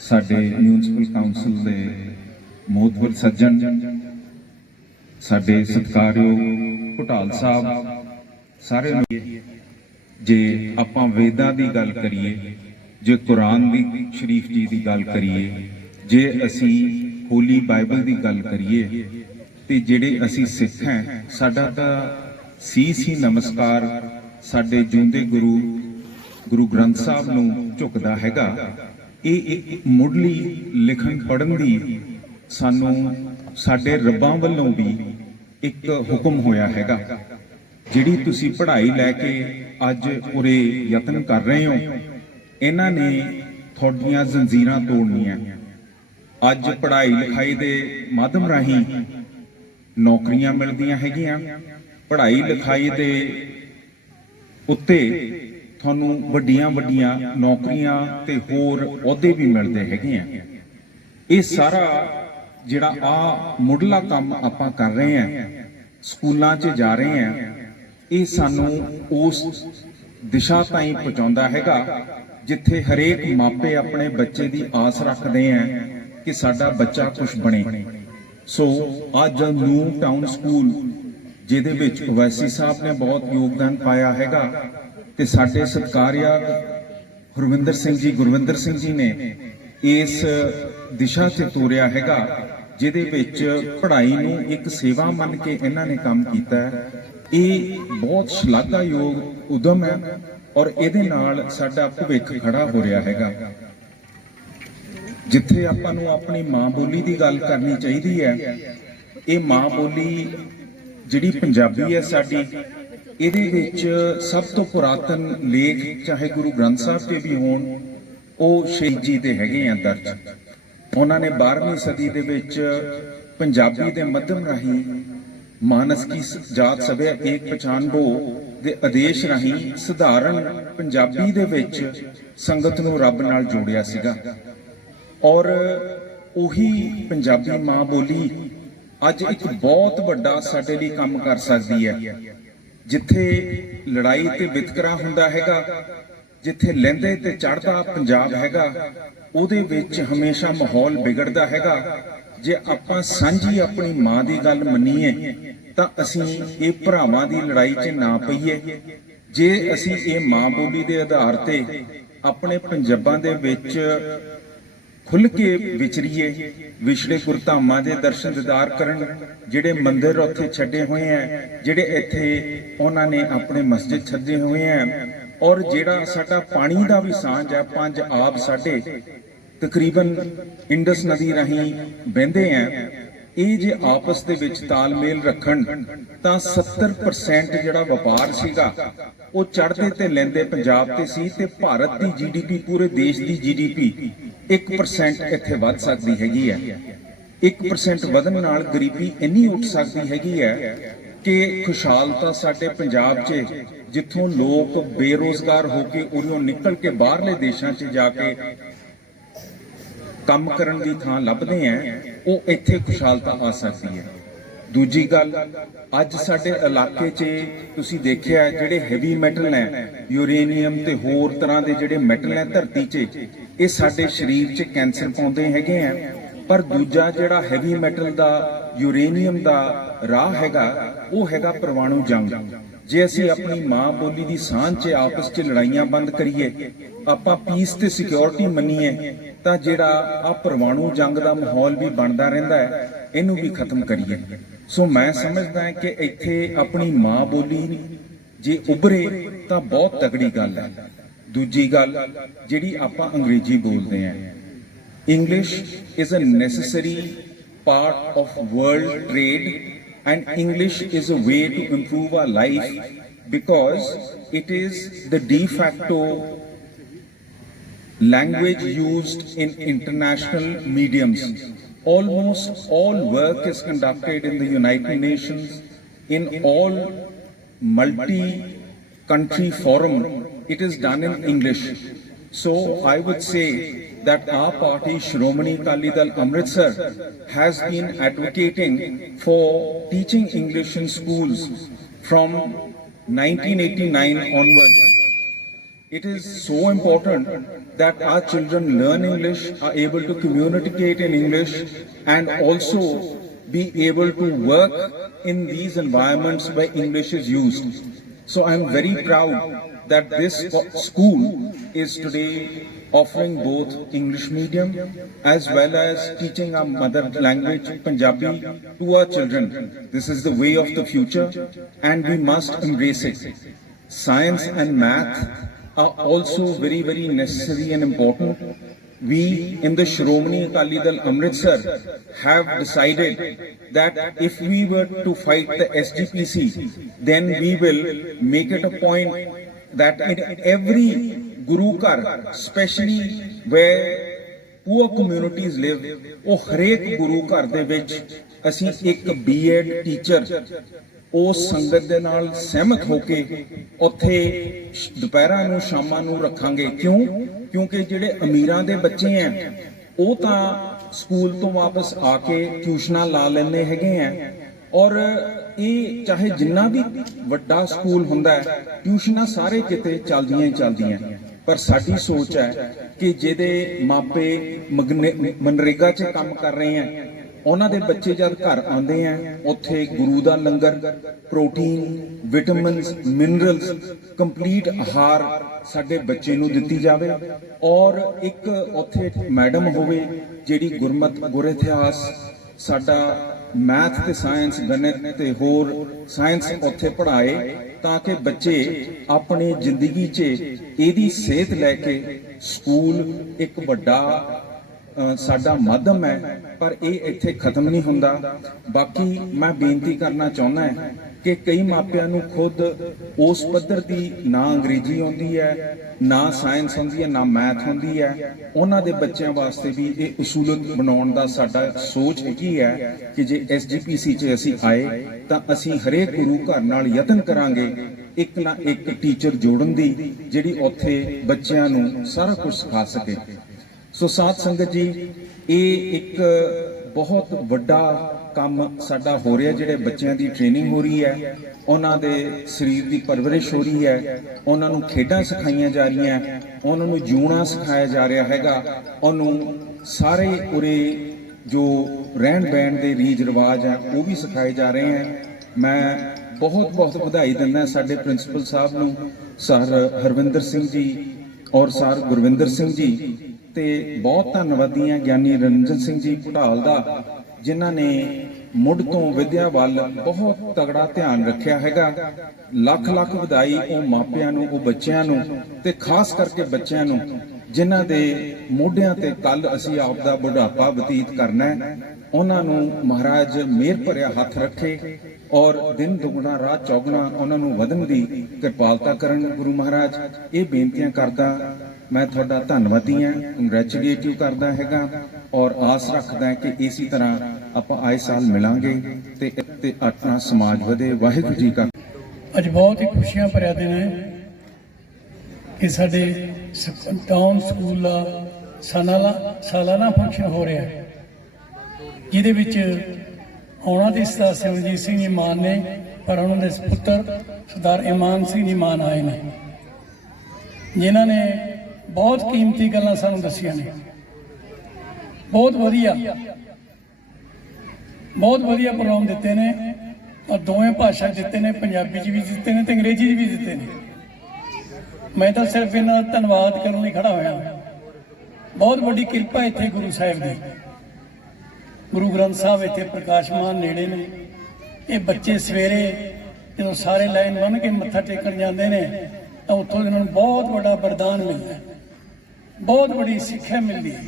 ਸਾਡੇ municipal council ਦੇ ਮੋਹਤਵਰ ਸੱਜਣ, ਸਾਡੇ ਸਤਿਕਾਰਯੋਗ ਘੁਟਾਲ ਸਾਹਿਬ ਸਾਰੇ ਜੇ ਆਪਾਂ ਵੇਦਾਂ ਦੀ ਗੱਲ ਕਰੀਏ, ਜੇ ਕੁਰਾਨ ਦੀ ਸ਼ਰੀਫ ਜੀ ਦੀ ਗੱਲ ਕਰੀਏ, ਜੇ ਅਸੀਂ ਹੋਲੀ ਬਾਈਬਲ ਦੀ ਗੱਲ ਕਰੀਏ, ਤੇ ਜਿਹੜੇ ਅਸੀਂ ਸਿੱਖ ਹਾਂ, ਸਾਡਾ ਤਾਂ ਸੀਸ ਹੀ ਨਮਸਕਾਰ ਸਾਡੇ ਜਿਉਂਦੇ ਗੁਰੂ ਗੁਰੂ ਗ੍ਰੰਥ ਸਾਹਿਬ ਨੂੰ ਝੁਕਦਾ ਹੈਗਾ। ਇਹ ਇੱਕ ਮੁੱਢਲੀ ਲਿਖਣ ਪੜਨ ਦੀ ਸਾਨੂੰ ਸਾਡੇ ਰੱਬਾਂ ਵੱਲੋਂ ਵੀ ਇੱਕ ਹੁਕਮ ਹੋਇਆ ਹੈਗਾ, ਜਿਹੜੀ ਤੁਸੀਂ ਪੜ੍ਹਾਈ ਲੈ ਕੇ ਅੱਜ ਉਰੇ ਯਤਨ ਕਰ ਰਹੇ ਹੋ, ਇਹਨਾਂ ਨੇ ਤੁਹਾਡੀਆਂ ਜ਼ੰਜੀਰਾਂ ਤੋੜਨੀਆਂ। ਅੱਜ ਪੜ੍ਹਾਈ ਲਿਖਾਈ ਦੇ ਮਾਧਮ ਰਾਹੀਂ ਨੌਕਰੀਆਂ ਮਿਲਦੀਆਂ ਹੈਗੀਆਂ, ਪੜ੍ਹਾਈ ਲਿਖਾਈ ਦੇ ਉੱਤੇ ਤੁਹਾਨੂੰ ਵੱਡੀਆਂ ਵੱਡੀਆਂ ਨੌਕਰੀਆਂ ਤੇ ਹੋਰ ਅਹੁਦੇ ਵੀ ਮਿਲਦੇ ਹੈਗੇ ਆ। ਇਹ ਸਾਰਾ ਜਿਹੜਾ ਆ ਮੁੱਢਲਾ ਕੰਮ ਆਪਾਂ ਕਰ ਰਹੇ ਆ, ਸਕੂਲਾਂ 'ਚ ਜਾ ਰਹੇ ਆ, ਇਹ ਸਾਨੂੰ ਉਸ ਦਿਸ਼ਾ ਤਾਈਂ ਪਹੁੰਚਾਉਂਦਾ ਹੈਗਾ, ਜਿੱਥੇ ਹਰੇਕ ਮਾਪੇ ਆਪਣੇ ਬੱਚੇ ਦੀ ਆਸ ਰੱਖਦੇ ਆ ਕਿ ਸਾਡਾ ਬੱਚਾ ਕੁਝ ਬਣੇ। ਸੋ ਅੱਜ ਨਿਊ ਟਾਊਨ ਸਕੂਲ, ਜਿਹਦੇ ਵਿੱਚ ਓਵੈਸੀ ਸਾਹਿਬ ਨੇ ਬਹੁਤ ਯੋਗਦਾਨ ਪਾਇਆ ਹੈਗਾ ਤੇ ਸਾਡੇ ਸਤਕਾਰਯੋਗ ਹਰਵਿੰਦਰ ਸਿੰਘ ਜੀ, ਗੁਰਵਿੰਦਰ ਸਿੰਘ ਜੀ ਨੇ ਇਸ ਦਿਸ਼ਾ 'ਤੇ ਤੋਰਿਆ ਹੈਗਾ, ਜਿਹਦੇ ਵਿੱਚ ਪੜ੍ਹਾਈ ਨੂੰ ਇੱਕ ਸੇਵਾ ਮੰਨ ਕੇ ਇਹਨਾਂ ਨੇ ਕੰਮ ਕੀਤਾ ਹੈ। ਇਹ ਬਹੁਤ ਸ਼ਲਾਘਾਯੋਗ ਉਦਮ ਹੈ ਔਰ ਇਹਦੇ ਨਾਲ ਸਾਡਾ ਭਵਿੱਖ ਖੜਾ ਹੋ ਰਿਹਾ ਹੈਗਾ। ਜਿੱਥੇ ਆਪਾਂ ਨੂੰ ਆਪਣੀ ਮਾਂ ਬੋਲੀ ਦੀ ਗੱਲ ਕਰਨੀ ਚਾਹੀਦੀ ਹੈ, ਇਹ ਮਾਂ ਬੋਲੀ ਜਿਹੜੀ ਪੰਜਾਬੀ ਹੈ ਸਾਡੀ ਇਹਦੇ ਵਿੱਚ ਸਭ ਤੋਂ ਪੁਰਾਤਨ ਲੇਖ ਚਾਹੇ ਗੁਰੂ ਗ੍ਰੰਥ ਸਾਹਿਬ ਦੇ ਵੀ ਹੋਣ, ਉਹ ਸ਼ੇਖ ਜੀ ਦੇ ਹੈਗੇ ਆ ਦਰਜ। ਉਹਨਾਂ ਨੇ 12ਵੀਂ ਸਦੀ ਦੇ ਵਿੱਚ ਪੰਜਾਬੀ ਦੇ ਮੱਧਮ ਰਾਹੀਂ ਮਾਨਸ ਕੀ ਜਾਤ ਸਭਿਆ ਏਕ ਪਛਾਨ ਦੇ ਆਦੇਸ਼ ਰਾਹੀਂ ਸਧਾਰਨ ਪੰਜਾਬੀ ਦੇ ਵਿੱਚ ਸੰਗਤ ਨੂੰ ਰੱਬ ਨਾਲ ਜੋੜਿਆ ਸੀਗਾ। ਔਰ ਉਹੀ ਪੰਜਾਬੀ ਮਾਂ ਬੋਲੀ ਅੱਜ ਇੱਕ ਬਹੁਤ ਵੱਡਾ ਸਾਡੇ ਲਈ ਕੰਮ ਕਰ ਸਕਦੀ ਹੈ। ਜਿੱਥੇ ਲੜਾਈ ਤੇ ਵਿਤਕਰਾ ਹੁੰਦਾ ਹੈਗਾ, ਜਿੱਥੇ ਲੈਂਦੇ ਤੇ ਚੜਦਾ ਪੰਜਾਬ ਹੈਗਾ, ਉਹਦੇ ਵਿੱਚ ਹਮੇਸ਼ਾ ਮਾਹੌਲ ਵਿਗੜਦਾ ਹੈਗਾ। ਜੇ ਆਪਾਂ ਸਾਂਝੀ ਆਪਣੀ ਮਾਂ ਦੀ ਗੱਲ ਮੰਨੀਏ, ਤਾਂ ਅਸੀਂ ਇਹ ਭਰਾਵਾਂ ਦੀ ਲੜਾਈ 'ਚ ਨਾ ਪਈਏ। ਜੇ ਅਸੀਂ ਇਹ ਮਾਂ ਬੋਲੀ ਦੇ ਆਧਾਰ ਤੇ ਆਪਣੇ ਪੰਜਾਬਾਂ ਦੇ ਵਿੱਚ ਖੁੱਲ ਕੇ ਵਿਚਰੀਏ। ਵਿਛੜੇ ਗੁਰਧਾਮਾਂ ਦੇ ਦਰਸ਼ਨ ਦਿਦਾਰ ਕਰਨ ਜਿਹੜੇ ਮੰਦਿਰ ਉੱਥੇ ਛੱਡੇ ਹੋਏ ਆ ਜਿਹੜੇ ਇੱਥੇ ਉਹਨਾਂ ਨੇ ਆਪਣੇ ਮਸਜਿਦ ਛੱਡੇ ਹੋਏ ਆ ਔਰ ਜਿਹੜਾ ਸਾਡਾ ਪਾਣੀ ਦਾ ਵੀ ਸਾਂਝ ਹੈ ਪੰਜ ਆਬ ਸਾਡੇ, ਤਕਰੀਬਨ ਇੰਡਸ ਨਦੀ ਰਾਹੀਂ ਵਹਿੰਦੇ ਆ ਇਹ ਜੇ ਆਪਸ ਦੇ ਵਿੱਚ ਤਾਲਮੇਲ ਰੱਖਣ, ਤਾਂ 70% ਜਿਹੜਾ ਵਪਾਰ ਸੀਗਾ, ਉਹ ਚੜ੍ਹਦੇ ਤੇ ਲੈਂਦੇ ਪੰਜਾਬ ਤੇ ਸੀ ਤੇ ਭਾਰਤ ਦੀ ਜੀਡੀਪੀ ਪੂਰੇ ਦੇਸ਼ ਦੀ ਜੀਡੀਪੀ 1% ਇੱਥੇ ਵੱਧ ਸਕਦੀ ਹੈਗੀ ਹੈ। 1% ਵਧਣ ਨਾਲ ਗਰੀਬੀ ਇੰਨੀ ਉੱਠ ਸਕਦੀ ਹੈਗੀ ਹੈ ਕਿ ਖੁਸ਼ਹਾਲਤਾ ਸਾਡੇ ਪੰਜਾਬ 'ਚ ਜਿੱਥੋਂ ਲੋਕ ਬੇਰੋਜ਼ਗਾਰ ਹੋ ਕੇ ਉਰਿਓਂ ਨਿਕਲ ਕੇ ਬਾਹਰਲੇ ਦੇਸ਼ਾਂ 'ਚ ਜਾ ਕੇ ਕੰਮ ਕਰਨ ਦੀ ਥਾਂ ਲੱਭਦੇ ਆ ਉਹ ਇੱਥੇ ਖੁਸ਼ਹਾਲਤਾ ਆ ਸਕਦੀ ਹੈ। ਦੂਜੀ ਗੱਲ, ਅੱਜ ਸਾਡੇ ਇਲਾਕੇ 'ਚ ਤੁਸੀਂ ਦੇਖਿਆ ਜਿਹੜੇ ਹੈਵੀ ਮੈਟਲ ਨੇ ਯੂਰੇਨੀਅਮ ਤੇ ਹੋਰ ਤਰ੍ਹਾਂ ਦੇ ਜਿਹੜੇ ਮੈਟਲ ਨੇ ਧਰਤੀ 'ਚ, ਇਹ ਸਾਡੇ ਸਰੀਰ 'ਚ ਕੈਂਸਰ ਪਾਉਂਦੇ ਹੈਗੇ ਆ। ਪਰ ਦੂਜਾ ਜਿਹੜਾ ਹੈਵੀ ਮੈਟਲ ਦਾ ਯੂਰੇਨੀਅਮ ਦਾ ਰਾਹ ਹੈਗਾ, ਉਹ ਹੈਗਾ ਪਰਮਾਣੂ ਜੰਗ। ਜੇ ਅਸੀਂ ਆਪਣੀ ਮਾਂ ਬੋਲੀ ਦੀ ਸਾਂਝ 'ਚ ਆਪਸ 'ਚ ਲੜਾਈਆਂ ਬੰਦ ਕਰੀਏ, ਆਪਾਂ ਪੀਸ ਤੇ ਸਿਕਿਉਰਿਟੀ ਮੰਨੀਏ, ਤਾਂ ਜਿਹੜਾ ਆ ਪਰਮਾਣੂ ਜੰਗ ਦਾ ਮਾਹੌਲ ਵੀ ਬਣਦਾ ਰਹਿੰਦਾ ਹੈ, ਇਹਨੂੰ ਵੀ ਖਤਮ ਕਰੀਏ। ਸੋ ਮੈਂ ਸਮਝਦਾ ਹਾਂ ਕਿ ਇੱਥੇ ਆਪਣੀ ਮਾਂ ਬੋਲੀ ਜੇ ਉਭਰੇ, ਤਾਂ ਬਹੁਤ ਤਗੜੀ ਗੱਲ ਹੈ। ਦੂਜੀ ਗੱਲ ਜਿਹੜੀ ਆਪਾਂ ਅੰਗਰੇਜ਼ੀ ਬੋਲਦੇ ਹਾਂ। English is a necessary part of world trade and English is a way to improve our life because it is the de facto language used in international mediums. Almost all work is conducted in the United Nations, in all multi country forum, it is done in English. So I would say that our party, Shromani Akali Dal Amritsar, has been advocating for teaching English in schools from 1989 onwards. It is so important that our children learn English, are able to communicate in English, and also be able to work in these environments where English is used. So I'm very proud that this school is today offering both English medium as well as teaching our mother language Punjabi to our children. This is the way of the future and we must embrace it. Science and math are also very, very necessary and important. We in the Shromani Akali Dal Amritsar have decided that if we were to fight the SGPC, then we will make it a point that in every Guru Ghar, especially where poor communities live, ਉਹ ਹਰੇਕ ਗੁਰੂ ਘਰ ਦੇ ਵਿੱਚ ਅਸੀਂ ਇੱਕ BEd teacher ਉਸ ਸੰਗਤ ਦੇ ਨਾਲ ਸਹਿਮਤ ਹੋ ਕੇ ਉੱਥੇ ਦੁਪਹਿਰਾਂ ਨੂੰ ਸ਼ਾਮਾਂ ਨੂੰ ਰੱਖਾਂਗੇ ਕਿਉਂ ਕਿਉਂਕਿ ਜਿਹੜੇ ਅਮੀਰਾਂ ਦੇ ਬੱਚੇ ਆ ਉਹ ਤਾਂ ਸਕੂਲ ਤੋਂ ਵਾਪਸ ਆ ਕੇ ਟਿਊਸ਼ਨਾਂ ਲਾ ਲੈਂਦੇ ਹੈਗੇ ਆ ਔਰ ਇਹ ਚਾਹੇ ਜਿੰਨਾ ਵੀ ਵੱਡਾ ਸਕੂਲ ਹੁੰਦਾ ਹੈ, ਟਿਊਸ਼ਨਾਂ ਸਾਰੇ ਕਿਤੇ ਚੱਲਦੀਆਂ ਹੀ ਚੱਲਦੀਆਂ। ਪਰ ਸਾਡੀ ਸੋਚ ਹੈ ਕਿ ਜਿਹਦੇ ਮਾਪੇ ਮਗਨੇ- ਮਨਰੇਗਾ 'ਚ ਕੰਮ ਕਰ ਰਹੇ ਆ ਉਹਨਾਂ ਦੇ ਬੱਚੇ ਜਦ ਘਰ ਆਉਂਦੇ ਆ ਉੱਥੇ ਗੁਰੂ ਦਾ langar, protein, vitamins, minerals, complete ਆਹਾਰ ਸਾਡੇ ਬੱਚੇ ਨੂੰ ਦਿੱਤੀ ਜਾਵੇ। ਔਰ ਇੱਕ ਉੱਥੇ ਮੈਡਮ ਹੋਵੇ, ਜਿਹੜੀ ਗੁਰਮਤ, ਗੁਰ ਇਤਿਹਾਸ ਸਾਡਾ ਮੈਥ ਤੇ ਸਾਇੰਸ, ਗਣਿਤ ਤੇ ਹੋਰ ਸਾਇੰਸ ਉੱਥੇ ਪੜ੍ਹਾਏ ਤਾਂ ਕਿ ਬੱਚੇ ਆਪਣੀ ਜ਼ਿੰਦਗੀ 'ਚ ਇਹਦੀ ਸਿਹਤ ਲੈ ਕੇ ਸਕੂਲ ਇੱਕ ਵੱਡਾ ਸਾਡਾ ਮਾਧਮ ਹੈ, ਪਰ ਇਹ ਇੱਥੇ ਖਤਮ ਨਹੀਂ ਹੁੰਦਾ। ਬਾਕੀ ਮੈਂ ਬੇਨਤੀ ਕਰਨਾ ਚਾਹੁੰਦਾ ਹਾਂ ਕਿ ਕਈ ਮਾਪਿਆਂ ਨੂੰ ਖੁਦ ਉਸ ਪੱਧਰ ਦੀ ਨਾ ਅੰਗਰੇਜ਼ੀ ਆਉਂਦੀ ਹੈ, ਨਾ ਸਾਇੰਸ ਆਉਂਦੀ ਹੈ, ਨਾ ਮੈਥ ਆਉਂਦੀ ਹੈ। ਉਹਨਾਂ ਦੇ ਬੱਚਿਆਂ ਵਾਸਤੇ ਵੀ ਇਹ ਉਸੂਲਤ ਬਣਾਉਣ ਦਾ ਸਾਡਾ ਸੋਚ ਹੈਗੀ ਹੈ ਕਿ ਜੇ ਐਸਜੀਪੀਸੀ 'ਚ ਅਸੀਂ ਆਏ, ਤਾਂ ਅਸੀਂ ਹਰੇਕ ਗੁਰੂ ਘਰ ਨਾਲ ਯਤਨ ਕਰਾਂਗੇ ਇੱਕ ਨਾ ਇੱਕ ਟੀਚਰ ਜੋੜਨ ਦੀ, ਜਿਹੜੀ ਉੱਥੇ ਬੱਚਿਆਂ ਨੂੰ ਸਾਰਾ ਕੁਝ ਸਿਖਾ ਸਕੇ। ਸੋ ਸਾਧ ਸੰਗਤ ਜੀ, ਇਹ ਇੱਕ ਬਹੁਤ ਵੱਡਾ ਕੰਮ ਸਾਡਾ ਹੋ ਰਿਹਾ ਜਿਹੜੇ ਬੱਚਿਆਂ ਦੀ ਟ੍ਰੇਨਿੰਗ ਹੋ ਰਹੀ ਹੈ। ਉਹਨਾਂ ਦੇ ਸਰੀਰ ਦੀ ਪਰਵਰਿਸ਼ ਹੋ ਰਹੀ ਹੈ। ਉਹਨਾਂ ਨੂੰ ਖੇਡਾਂ ਸਿਖਾਈਆਂ ਜਾ ਰਹੀਆਂ। ਉਹਨਾਂ ਨੂੰ ਜੂਣਾ ਸਿਖਾਇਆ ਜਾ ਰਿਹਾ ਹੈਗਾ। ਉਹਨੂੰ ਸਾਰੇ ਉਰੇ ਜੋ ਰਹਿਣ ਬਹਿਣ ਦੇ ਰੀਜ ਰਿਵਾਜ ਹੈ, ਉਹ ਵੀ ਸਿਖਾਏ ਜਾ ਰਹੇ ਹੈ। ਮੈਂ ਬਹੁਤ ਬਹੁਤ ਵਧਾਈ ਦਿੰਦਾ ਸਾਡੇ ਪ੍ਰਿੰਸੀਪਲ ਸਾਹਿਬ ਨੂੰ, ਸਰ ਹਰਵਿੰਦਰ ਸਿੰਘ ਜੀ ਔਰ ਸਰ ਗੁਰਵਿੰਦਰ ਸਿੰਘ ਜੀ। ਤੇ ਬਹੁਤ ਧੰਨਵਾਦੀ ਹਾਂ ਗਿਆਨੀ ਰੰਜਨ ਸਿੰਘ ਜੀ ਘੁਟਾਲ ਦਾ, ਜਿਨ੍ਹਾਂ ਨੇ ਮੁੱਢ ਤੋਂ ਵਿਦਿਆ ਵੱਲ ਬਹੁਤ ਤਗੜਾ ਧਿਆਨ ਰੱਖਿਆ ਹੈਗਾ। ਲੱਖ ਲੱਖ ਵਧਾਈ ਉਹ ਮਾਪਿਆਂ ਨੂੰ, ਉਹ ਬੱਚਿਆਂ ਨੂੰ ਤੇ ਖਾਸ ਕਰਕੇ ਬੱਚਿਆਂ ਨੂੰ, ਜਿਨ੍ਹਾਂ ਦੇ ਮੋਢਿਆਂ ਤੇ ਕੱਲ ਅਸੀਂ ਆਪ ਦਾ ਬੁਢਾਪਾ ਬਤੀਤ ਕਰਨਾ ਹੈ। ਉਹਨਾਂ ਨੂੰ ਮਹਾਰਾਜ ਮਿਹਰ ਭਰਿਆ ਹੱਥ ਰੱਖੇ ਔਰ ਦਿਨ ਦੁਗਣਾ, ਰਾਤ ਚੌਗਣਾ ਉਹਨਾਂ ਨੂੰ ਵਧਣ ਦੀ ਕਿਰਪਾਲਤਾ ਕਰਨ। ਗੁਰੂ ਮਹਾਰਾਜ, ਇਹ ਬੇਨਤੀਆਂ ਕਰਦਾ ਮੈਂ ਤੁਹਾਡਾ ਧੰਨਵਾਦੀ ਹਾਂ। ਕੰਗ੍ਰੈਚੁਲੇਟਿਵ ਕਰਦਾ ਹੈਗਾ? ਔਰ ਆਸ ਰੱਖਦਾ ਕਿ ਇਸੇ ਤਰ੍ਹਾਂ ਆਪਾਂ ਆਏ ਸਾਲ ਮਿਲਾਂਗੇ ਤੇ ਤੇ ਆਪਣਾ ਸਮਾਜ ਵਧੇ। ਵਾਹਿਗੁਰੂ ਜੀ ਕਾ ਅੱਜ ਬਹੁਤ ਹੀ ਖੁਸ਼ੀਆਂ ਭਰਿਆ ਦਿਨ ਹੈ ਕਿ ਸਾਡੇ ਟਾਊਨ ਸਕੂਲ ਦਾ ਸਾਲਾਨਾ ਸਾਲਾਨਾ ਫੰਕਸ਼ਨ ਹੋ ਰਿਹਾ ਹੈ, ਜਿਹਦੇ ਵਿੱਚ ਆਉਣਾ ਦੀ ਸਰਦਾਰ ਸਿਮਰਜੀਤ ਸਿੰਘ ਜੀ ਮਾਨ ਨੇ, ਪਰ ਉਹਨਾਂ ਦੇ ਪੁੱਤਰ ਸਰਦਾਰ ਇਮਾਨ ਸਿੰਘ ਜੀ ਮਾਨ ਆਏ ਨੇ, ਜਿਨ੍ਹਾਂ ਨੇ ਬਹੁਤ ਕੀਮਤੀ ਗੱਲਾਂ ਸਾਨੂੰ ਦੱਸੀਆਂ ਨੇ। ਬਹੁਤ ਵਧੀਆ। ਬਹੁਤ ਵਧੀਆ ਪ੍ਰੋਗਰਾਮ ਦਿੱਤੇ ਨੇ। ਔਰ ਦੋਵੇਂ ਭਾਸ਼ਾ 'ਚ ਦਿੱਤੇ ਨੇ, ਪੰਜਾਬੀ 'ਚ ਵੀ ਦਿੱਤੇ ਨੇ ਤੇ ਅੰਗਰੇਜ਼ੀ 'ਚ ਵੀ ਦਿੱਤੇ ਨੇ। ਮੈਂ ਤਾਂ ਸਿਰਫ ਇਹਨਾਂ ਦਾ ਧੰਨਵਾਦ ਕਰਨ ਲਈ ਖੜਾ ਹੋਇਆ। ਬਹੁਤ ਵੱਡੀ ਕਿਰਪਾ ਇੱਥੇ ਗੁਰੂ ਸਾਹਿਬ ਦੀ। ਗੁਰੂ ਗ੍ਰੰਥ ਸਾਹਿਬ ਇੱਥੇ ਪ੍ਰਕਾਸ਼ਮਾਨ ਨੇੜੇ ਨੇ। ਇਹ ਬੱਚੇ ਸਵੇਰੇ ਜਦੋਂ ਸਾਰੇ ਲਾਈਨ ਬੰਨ ਕੇ ਮੱਥਾ ਟੇਕਣ ਜਾਂਦੇ ਨੇ, ਤਾਂ ਉੱਥੋਂ ਇਹਨਾਂ ਨੂੰ ਬਹੁਤ ਵੱਡਾ ਵਰਦਾਨ ਮਿਲਦਾ ਹੈ। ਬਹੁਤ ਵੱਡੀ ਸਿੱਖਿਆ ਮਿਲਦੀ ਹੈ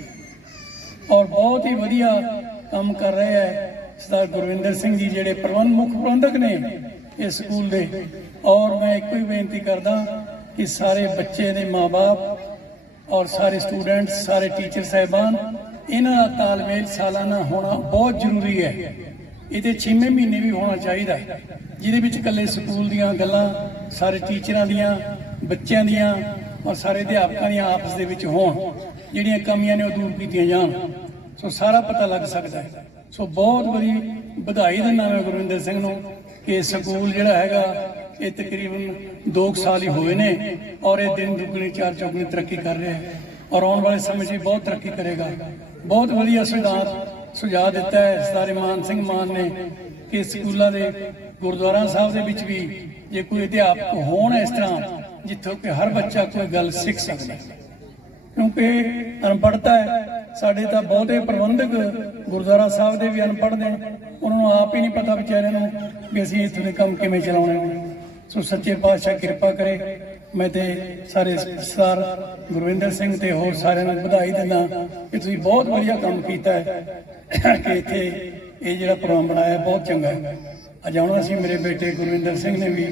ਔਰ ਬਹੁਤ ਹੀ ਵਧੀਆ ਕੰਮ ਕਰ ਰਹੇ ਹੈ ਸਰਦਾਰ ਗੁਰਵਿੰਦਰ ਸਿੰਘ ਜੀ ਜਿਹੜੇ ਪ੍ਰਬੰਧ ਮੁੱਖ ਪ੍ਰਬੰਧਕ ਨੇ ਇਸ ਸਕੂਲ ਦੇ। ਔਰ ਮੈਂ ਇੱਕੋ ਹੀ ਬੇਨਤੀ ਕਰਦਾ ਕਿ ਸਾਰੇ ਬੱਚੇ ਦੇ ਮਾਪੇ ਔਰ ਸਾਰੇ ਸਟੂਡੈਂਟਸ, ਸਾਰੇ ਟੀਚਰ ਸਾਹਿਬਾਨ, ਇਹਨਾਂ ਦਾ ਤਾਲਮੇਲ ਸਾਲਾਨਾ ਹੋਣਾ ਬਹੁਤ ਜ਼ਰੂਰੀ ਹੈ। ਇਹਦੇ 6ਵੇਂ ਮਹੀਨੇ ਵੀ ਹੋਣਾ ਚਾਹੀਦਾ ਜਿਹਦੇ ਵਿੱਚ ਇਕੱਲੇ ਸਕੂਲ ਦੀਆਂ ਗੱਲਾਂ, ਸਾਰੇ ਟੀਚਰਾਂ ਦੀਆਂ, ਬੱਚਿਆਂ ਦੀਆਂ ਔਰ ਸਾਰੇ ਅਧਿਆਪਕਾਂ ਦੀਆਂ ਆਪਸ ਦੇ ਵਿੱਚ ਹੋਣ, ਜਿਹੜੀਆਂ ਕਮੀਆਂ ਨੇ ਉਹ ਦੂਰ ਕੀਤੀਆਂ ਜਾਣ। ਸੋ ਸਾਰਾ ਪਤਾ ਲੱਗ ਸਕਦਾ ਹੈ। ਸੋ ਬਹੁਤ ਬੜੀ ਵਧਾਈ ਦਿੰਦਾ ਮੈਂ ਗੁਰਵਿੰਦਰ ਸਿੰਘ ਨੂੰ ਕਿ ਸਕੂਲ ਜਿਹੜਾ ਹੈਗਾ, ਇਹ ਤਕਰੀਬਨ 2 ਸਾਲ ਹੀ ਹੋਏ ਨੇ ਔਰ ਇਹ ਦਿਨ ਦੁੱਗਣੀ, ਚਾਰ ਚੌਗਣੀ ਤਰੱਕੀ ਕਰ ਰਿਹਾ ਹੈ ਔਰ ਆਉਣ ਵਾਲੇ ਸਮੇਂ 'ਚ ਵੀ ਬਹੁਤ ਤਰੱਕੀ ਕਰੇਗਾ। ਬਹੁਤ ਵਧੀਆ ਸੁਝਾਅ ਸੁਝਾਅ ਦਿੱਤਾ ਹੈ ਸਰਦਾਰ ਮਾਨ ਸਿੰਘ ਮਾਨ ਨੇ ਕਿ ਸਕੂਲਾਂ ਦੇ ਗੁਰਦੁਆਰਾ ਸਾਹਿਬ ਦੇ ਵਿੱਚ ਵੀ ਜੇ ਕੋਈ ਅਧਿਆਪਕ ਹੋਣ ਇਸ ਤਰ੍ਹਾਂ ਜਿੱਥੋਂ ਕਿ ਹਰ ਬੱਚਾ ਕੋਈ ਗੱਲ ਸਿੱਖ ਸਕਦਾ ਹੈ। ਕਿਉਂਕਿ ਅਨਪੜ੍ਹਤਾ ਹੈ। ਸਾਡੇ ਤਾਂ ਬਹੁਤੇ ਪ੍ਰਬੰਧਕ ਗੁਰਦੁਆਰਾ ਸਾਹਿਬ ਦੇ ਵੀ ਅਨਪੜ੍ਹ ਨੇ। ਉਹਨਾਂ ਨੂੰ ਆਪ ਹੀ ਨਹੀਂ ਪਤਾ ਵਿਚਾਰਿਆਂ ਨੂੰ ਵੀ ਅਸੀਂ ਇੱਥੋਂ ਦੇ ਕੰਮ ਕਿਵੇਂ ਚਲਾਉਣੇ ਨੇ। ਸੋ ਸੱਚੇ ਪਾਤਸ਼ਾਹ ਕਿਰਪਾ ਕਰੇ। ਮੈਂ ਤੇ ਸਾਰੇ ਸਰ ਗੁਰਵਿੰਦਰ ਸਿੰਘ ਤੇ ਹੋਰ ਸਾਰਿਆਂ ਨੂੰ ਵਧਾਈ ਦਿੰਦਾ ਕਿ ਤੁਸੀਂ ਬਹੁਤ ਵਧੀਆ ਕੰਮ ਕੀਤਾ ਹੈ ਕਿ ਇੱਥੇ ਇਹ ਜਿਹੜਾ ਪ੍ਰੋਗਰਾਮ ਬਣਾਇਆ ਬਹੁਤ ਚੰਗਾ ਹੈ। ਅੱਜ ਆਉਣਾ ਸੀ ਮੇਰੇ ਬੇਟੇ ਗੁਰਵਿੰਦਰ ਸਿੰਘ ਨੇ ਵੀ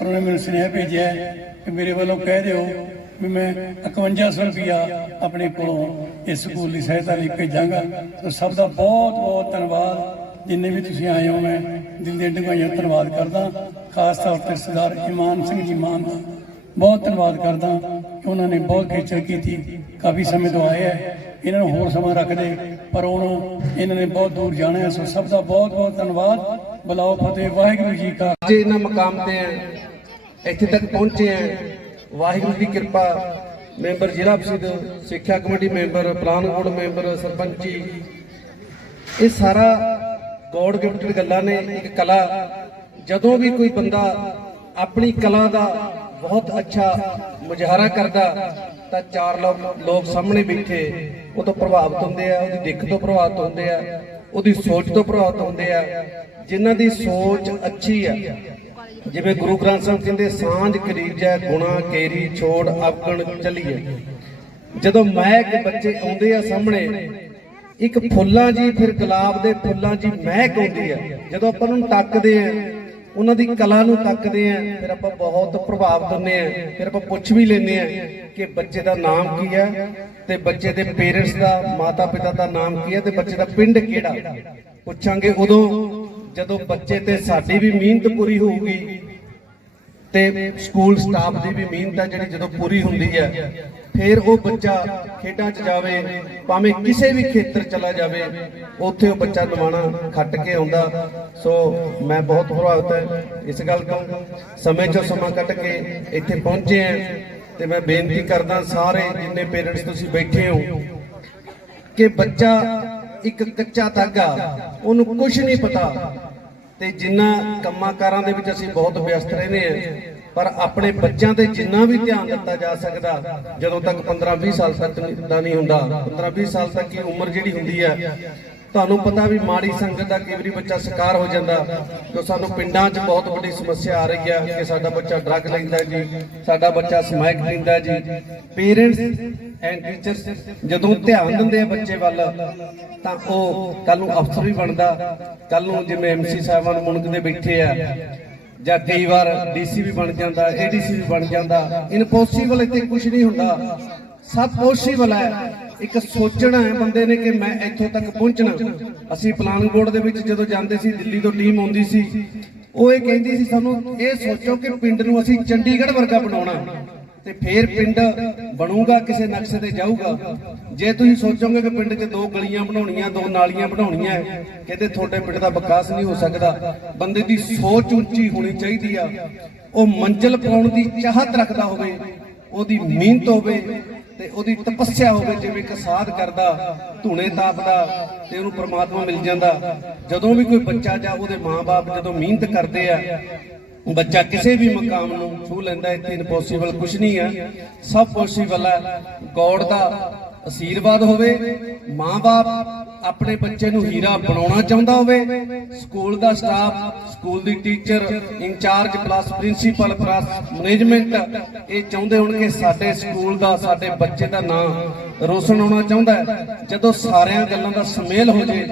ਉਹਨਾਂ ਨੇ ਮੈਨੂੰ ਸੁਨੇਹਾ ਭੇਜਿਆ ਮੇਰੇ ਵੱਲੋਂ ਕਹਿ ਦਿਓ ਵੀ ਮੈਂ 5100 ਰੁਪਇਆ ਆਪਣੇ ਕੋਲੋਂ ਇਸ ਸਕੂਲ ਦੀ ਸਹਾਇਤਾ ਲਈ ਭੇਜਾਂਗਾ। ਸੋ ਸਭ ਦਾ ਬਹੁਤ ਬਹੁਤ ਧੰਨਵਾਦ। ਜਿੰਨੇ ਵੀ ਤੁਸੀਂ ਆਏ ਹੋ, ਮੈਂ ਦਿਲ ਦੇ ਡੁੰਘਾਈਆਂ ਧੰਨਵਾਦ ਕਰਦਾ। ਖਾਸ ਤੌਰ ਤੇ ਸਰਦਾਰ ਇਮਾਨ ਸਿੰਘ ਜੀ ਮਾਨ ਦਾ ਬਹੁਤ ਧੰਨਵਾਦ ਕਰਦਾ। ਕਿ ਉਹਨਾਂ ਨੇ ਬਹੁਤ ਖੇਚਲ ਕੀਤੀ, ਕਾਫੀ ਸਮੇਂ ਤੋਂ ਆਏ ਹੈ। ਇਹਨਾਂ ਨੂੰ ਹੋਰ ਸਮਾਂ ਰੱਖਦੇ, ਪਰ ਹੁਣ ਇਹਨਾਂ ਨੇ ਬਹੁਤ ਦੂਰ ਜਾਣਾ ਹੈ। ਸੋ ਸਭ ਦਾ ਬਹੁਤ ਬਹੁਤ ਧੰਨਵਾਦ। ਬਲਾਓ ਫਤਿਹ, ਵਾਹਿਗੁਰੂ ਜੀ ਕਾ ਜੇ ਇਹਨਾਂ ਮਕਾਮ ਤੇ ਇੱਥੇ ਤੱਕ ਪਹੁੰਚੇ ਆ ਵਾਹਿਗੁਰੂ ਦੀ ਕਿਰਪਾ। ਮੈਂਬਰ ਜ਼ਿਲ੍ਹਾ ਪ੍ਰੀਸ਼ਦ ਸਿੱਖਿਆ committee member plan board member, ਸਰਪੰਚੀ ਇਹ ਸਾਰਾ ਗੋਡ ਗਿਫਟਡ ਗੱਲਾਂ ਨੇ, ਇੱਕ ਕਲਾ। ਜਦੋਂ ਵੀ ਕੋਈ ਬੰਦਾ ਆਪਣੀ ਕਲਾ ਦਾ ਬਹੁਤ ਅੱਛਾ ਮੁਜ਼ਾਹਰਾ ਕਰਦਾ, ਤਾਂ ਚਾਰ ਲੋਕ ਲੋਕ ਸਾਹਮਣੇ ਬੈਠੇ, ਉਹ ਤੋਂ ਪ੍ਰਭਾਵਿਤ ਹੁੰਦੇ ਆ, ਉਹਦੀ ਦਿੱਖ ਤੋਂ ਪ੍ਰਭਾਵਿਤ ਹੁੰਦੇ ਆ, ਉਹਦੀ ਸੋਚ ਤੋਂ ਪ੍ਰਭਾਵਿਤ ਹੁੰਦੇ ਆ। ਜਿਨ੍ਹਾਂ ਦੀ ਸੋਚ ਅੱਛੀ ਆ ਜਿਵੇਂ ਗੁਰੂ ਗ੍ਰੰਥ ਸਾਹਿਬ ਕਹਿੰਦੇ, ਸਾਂਝ ਕਰੀਜੈ ਗੁਣਾ ਕੇਰੀ ਛੋੜ ਆਪਕਣ ਚੱਲੀਏ। ਜਦੋਂ ਮਹਿਕ ਬੱਚੇ ਆਉਂਦੇ ਆ ਸਾਹਮਣੇ, ਇੱਕ ਫੁੱਲਾਂ ਜੀ ਫਿਰ ਗੁਲਾਬ ਦੇ ਫੁੱਲਾਂ ਜੀ ਮਹਿਕ ਆਉਂਦੀ ਆ। ਜਦੋਂ ਆਪਾਂ ਨੂੰ ਤੱਕਦੇ ਆ, ਉਹਨਾਂ ਦੀ ਕਲਾ ਨੂੰ ਤੱਕਦੇ ਆ, ਫਿਰ ਆਪਾਂ ਬਹੁਤ ਪ੍ਰਭਾਵਿਤ ਹੁੰਦੇ ਆ, ਫਿਰ ਆਪਾਂ ਪੁੱਛ ਵੀ ਲੈਂਦੇ ਆ ਕਿ ਬੱਚੇ ਦਾ ਨਾਮ ਕੀ ਹੈ ਤੇ ਬੱਚੇ ਦੇ ਪੇਰੈਂਟਸ ਦਾ ਮਾਤਾ ਪਿਤਾ ਦਾ ਨਾਮ ਕੀ ਹੈ ਤੇ ਬੱਚੇ ਦਾ ਪਿੰਡ ਕਿਹੜਾ? ਪੁੱਛਾਂਗੇ ਉਦੋਂ ਜਦੋਂ ਬੱਚੇ ਤੇ ਸਾਡੀ ਵੀ ਮਿਹਨਤ ਪੂਰੀ ਹੋਊਗੀ ਤੇ ਸਕੂਲ ਸਟਾਫ ਦੀ ਵੀ ਮਿਹਨਤ ਹੈ ਜਿਹੜੀ ਜਦੋਂ ਪੂਰੀ ਹੁੰਦੀ ਹੈ ਫਿਰ ਉਹ ਬੱਚਾ ਖੇਡਾਂ 'ਚ ਜਾਵੇ, ਭਾਵੇਂ ਕਿਸੇ ਵੀ ਖੇਤਰ ਚਲਾ ਜਾਵੇ, ਉੱਥੇ ਉਹ ਬੱਚਾ ਨਿਮਾਣਾ ਖੱਟ ਕੇ ਆਉਂਦਾ। ਸੋ ਮੈਂ ਬਹੁਤ ਪ੍ਰਭਾਵਿਤ ਹੈ ਇਸ ਗੱਲ ਤੋਂ। ਸਮੇਂ 'ਚੋਂ ਸਮਾਂ ਕੱਢ ਕੇ ਇੱਥੇ ਪਹੁੰਚੇ ਆ ਤੇ ਮੈਂ ਬੇਨਤੀ ਕਰਦਾ ਸਾਰੇ ਜਿੰਨੇ ਪੇਰੈਂਟਸ ਤੁਸੀਂ ਬੈਠੇ ਹੋ, ਕਿ ਬੱਚਾ ਇੱਕ ਕੱਚਾ ਧਾਗਾ, ਉਹਨੂੰ ਕੁਝ ਨਹੀਂ ਪਤਾ। ਤੇ ਜਿੰਨਾ ਕੰਮਾਂ ਕਾਰਾਂ ਦੇ ਵਿੱਚ ਅਸੀਂ ਬਹੁਤ ਵਿਅਸਤ ਰਹਿੰਦੇ ਆ ਪਰ ਆਪਣੇ ਬੱਚਿਆਂ ਤੇ ਜਿੰਨਾ ਵੀ ਧਿਆਨ ਦਿੱਤਾ ਜਾ ਸਕਦਾ, ਜਦੋਂ ਤੱਕ 15 20 ਸਾਲ ਤੱਕ ਦਾ ਨਹੀਂ ਹੁੰਦਾ 15 20 ਸਾਲ ਤੱਕ ਦੀ ਉਮਰ ਜਿਹੜੀ ਹੁੰਦੀ ਹੈ ਤੁਹਾਨੂੰ ਪਤਾ ਵੀ ਮਾੜੀ ਸੰਗਤ ਦਾ ਕਈ ਵਾਰੀ ਬੱਚਾ ਸ਼ਿਕਾਰ ਹੋ ਜਾਂਦਾ। ਜੋ ਸਾਨੂੰ ਪਿੰਡਾਂ 'ਚ ਬਹੁਤ ਵੱਡੀ ਸਮੱਸਿਆ ਆ ਰਹੀ ਹੈ ਕਿ ਸਾਡਾ ਬੱਚਾ ਡਰੱਗ ਲੈਂਦਾ ਜੀ, ਸਾਡਾ ਬੱਚਾ ਸਮੈਕ ਪੀਂਦਾ ਜੀ। ਪੇਰੈਂਟਸ ਐਂਡ ਟੀਚਰਸ ਜਦੋਂ ਧਿਆਨ ਦਿੰਦੇ ਆ ਬੱਚੇ ਵੱਲ, ਤਾਂ ਉਹ ਕੱਲ ਨੂੰ ਅਫਸਰ ਵੀ ਬਣਦਾ ਕੱਲ ਨੂੰ ਜਿਵੇਂ ਐਮਸੀ ਸਾਹਿਬਾਨ ਮੁਣਕਦੇ ਬੈਠੇ ਆ, ਜਾਂ ਕਈ ਵਾਰ ਡੀਸੀ ਵੀ ਬਣ ਜਾਂਦਾ, ਏਡੀਸੀ ਵੀ ਬਣ ਜਾਂਦਾ, ਇਨਪੋਸੀਬਲ ਇੱਥੇ ਕੁਝ ਨਹੀਂ ਹੁੰਦਾ। ਸਭ ਪੋਸੀਬਲ ਹੈ ਇੱਕ ਸੋਚਣਾ ਹੈ ਬੰਦੇ ਨੇ ਕਿ ਮੈਂ ਇੱਥੋਂ ਤੱਕ ਪਹੁੰਚਣਾ। ਅਸੀਂ ਪਲਾਨ ਦੇ ਵਿੱਚ ਜਦੋਂ ਜਾਂਦੇ ਸੀ, ਦਿੱਲੀ ਤੋਂ ਟੀਮ ਆਉਂਦੀ ਸੀ, ਉਹ ਇਹ ਕਹਿੰਦੀ ਸੀ ਸਾਨੂੰ, ਇਹ ਸੋਚੋ ਕਿ ਪਿੰਡ ਨੂੰ ਅਸੀਂ ਚੰਡੀਗੜ੍ਹ ਵਰਗਾ ਬਣਾਉਣਾ ਤੇ ਫੇਰ ਪਿੰਡ ਬਣੂਗਾ, ਕਿਸੇ ਨਕਸ਼ੇ ਤੇ ਜਾਊਗਾ। ਜੇ ਤੁਸੀਂ ਸੋਚੋਗੇ ਕਿ ਪਿੰਡ 'ਚ ਦੋ ਗਲੀਆਂ ਬਣਾਉਣੀਆਂ, ਦੋ ਨਾਲੀਆਂ ਬਣਾਉਣੀਆਂ ਕਹਿੰਦੇ ਤੁਹਾਡੇ ਪਿੰਡ ਦਾ ਵਿਕਾਸ ਨਹੀਂ ਹੋ ਸਕਦਾ। ਬੰਦੇ ਦੀ ਸੋਚ ਉੱਚੀ ਹੋਣੀ ਚਾਹੀਦੀ ਆ। ਉਹ ਮੰਜ਼ਲ ਪਾਉਣ ਦੀ ਚਾਹਤ ਰੱਖਦਾ ਹੋਵੇ, ਉਹਦੀ ਮਿਹਨਤ ਹੋਵੇ ਤੇ ਉਹਦੀ ਤਪੱਸਿਆ ਹੋਵੇ ਜਿਵੇਂ ਇੱਕ ਸਾਧ ਕਰਦਾ, ਧੂਣੇ ਤਾਪਦਾ ਤੇ ਉਹਨੂੰ ਪ੍ਰਮਾਤਮਾ ਮਿਲ ਜਾਂਦਾ। ਜਦੋਂ ਵੀ ਕੋਈ ਬੱਚਾ ਜਾਂ ਉਹਦੇ ਮਾਪੇ ਜਦੋਂ ਮਿਹਨਤ ਕਰਦੇ ਆ, ਬੱਚਾ ਕਿਸੇ ਵੀ ਮਕਾਮ ਨੂੰ ਛੂ ਲੈਂਦਾ, ਇੱਥੇ ਇੰਪੋਸੀਬਲ ਕੁਝ ਨਹੀਂ ਹੈ ਸਭ ਪੋਸੀਬਲ ਹੈ ਗੋਡ ਦਾ ਅਸ਼ੀਰਵਾਦ ਹੋਵੇ, ਮਾਂ-ਬਾਪ ਆਪਣੇ ਬੱਚੇ ਨੂੰ ਹੀਰਾ ਬਣਾਉਣਾ ਚਾਹੁੰਦਾ ਹੋਵੇ। ਸਕੂਲ ਦਾ ਸਟਾਫ, ਸਕੂਲ ਦੀ teacher, incharge plus principal plus management ਇਹ ਚਾਹੁੰਦੇ ਹੋਣ ਕਿ ਸਾਡੇ ਸਕੂਲ ਦਾ, ਸਾਡੇ ਬੱਚੇ ਦਾ ਨਾਂ ਰੋਸ਼ਨ ਹੋਣਾ ਚਾਹੁੰਦਾ ਹੈ। ਜਦੋਂ ਸਾਰਿਆਂ ਗੱਲਾਂ ਦਾ ਸੁਮੇਲ ਹੋ ਜੇ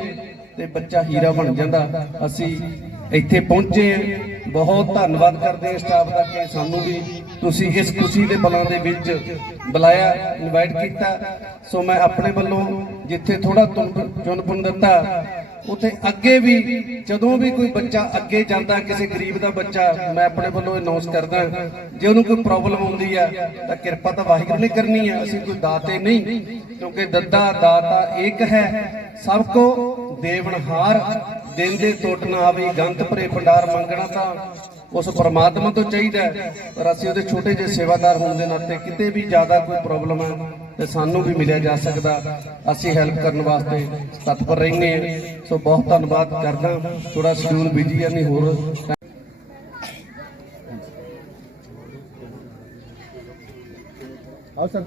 ਤੇ ਬੱਚਾ ਹੀਰਾ ਬਣ ਜਾਂਦਾ, ਅਸੀਂ ਇੱਥੇ ਪਹੁੰਚੇ ਹਾਂ। ਬਹੁਤ ਧੰਨਵਾਦ ਕਰਦੇ ਹਾਂ ਸਟਾਫ ਦਾ ਕਿ ਸਾਨੂੰ ਵੀ ਤੁਸੀਂ ਇਸ ਖੁਸ਼ੀ ਦੇ ਪਲਾਂ ਦੇ ਵਿੱਚ ਬੁਲਾਇਆ ਇਨਵਾਈਟ ਕੀਤਾ। ਸੋ ਮੈਂ ਆਪਣੇ ਵੱਲੋਂ ਜਿੱਥੇ ਥੋੜਾ ਚੁਣਪੁਣ ਦਿੱਤਾ ਅੱਗੇ ਵੀ ਜਦੋਂ ਵੀ ਕੋਈ ਬੱਚਾ ਅੱਗੇ ਜਾਂਦਾ, ਕਿਸੇ ਗਰੀਬ ਦਾ ਬੱਚਾ, ਮੈਂ ਆਪਣੇ ਵੱਲੋਂ ਅਨਾਉਂਸ ਕਰਦਾ, ਜੇ ਉਹਨੂੰ ਕੋਈ ਪ੍ਰੋਬਲਮ ਆਉਂਦੀ ਆ, ਤਾਂ ਕਿਰਪਾ ਤਾਂ ਵਾਹਿਗੁਰੂ ਨੇ ਕਰਨੀ ਆ, ਅਸੀਂ ਕੋਈ ਦਾਤੇ ਨਹੀਂ, ਕਿਉਂਕਿ ਦੱਦਾ ਦਾਤਾ ਇੱਕ ਹੈ, ਸਭ ਕੋ ਦੇਵਨਹਾਰ ਦਿੰਦੇ ਟੁੱਟ ਨਾ ਆਵੇ ਗੰਤ ਭਰੇ ਭੰਡਾਰ ਮੰਗਣਾ ਤਾਂ ਉਸ ਪਰਮਾਤਮਾ ਤੋਂ ਚਾਹੀਦਾ ਪਰ ਅਸੀਂ ਉਹਦੇ ਛੋਟੇ ਜਿਹੇ ਸੇਵਾਦਾਰ ਹੋਣ ਦੇ ਨਾਤੇ ਕਿਤੇ ਵੀ ਜ਼ਿਆਦਾ ਕੋਈ ਪ੍ਰੋਬਲਮ ਹੈ ਤੇ ਸਾਨੂੰ ਵੀ ਮਿਲਿਆ ਜਾ ਸਕਦਾ। ਅਸੀਂ ਹੈਲਪ ਕਰਨ ਵਾਸਤੇ ਤਤਪਰ ਰਹਿੰਦੇ ਹਾਂ। ਸੋ ਬਹੁਤ ਧੰਨਵਾਦ ਕਰਦਾ। ਥੋੜਾ ਸ਼ਡਿਊਲ ਬਿਜ਼ੀ ਹੈ ਨਹੀਂ ਹੋਰ। ਆਓ ਸਰ।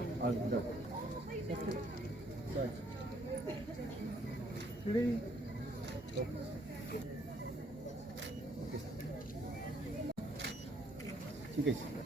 ਠੀਕ ਹੈ ਜੀ।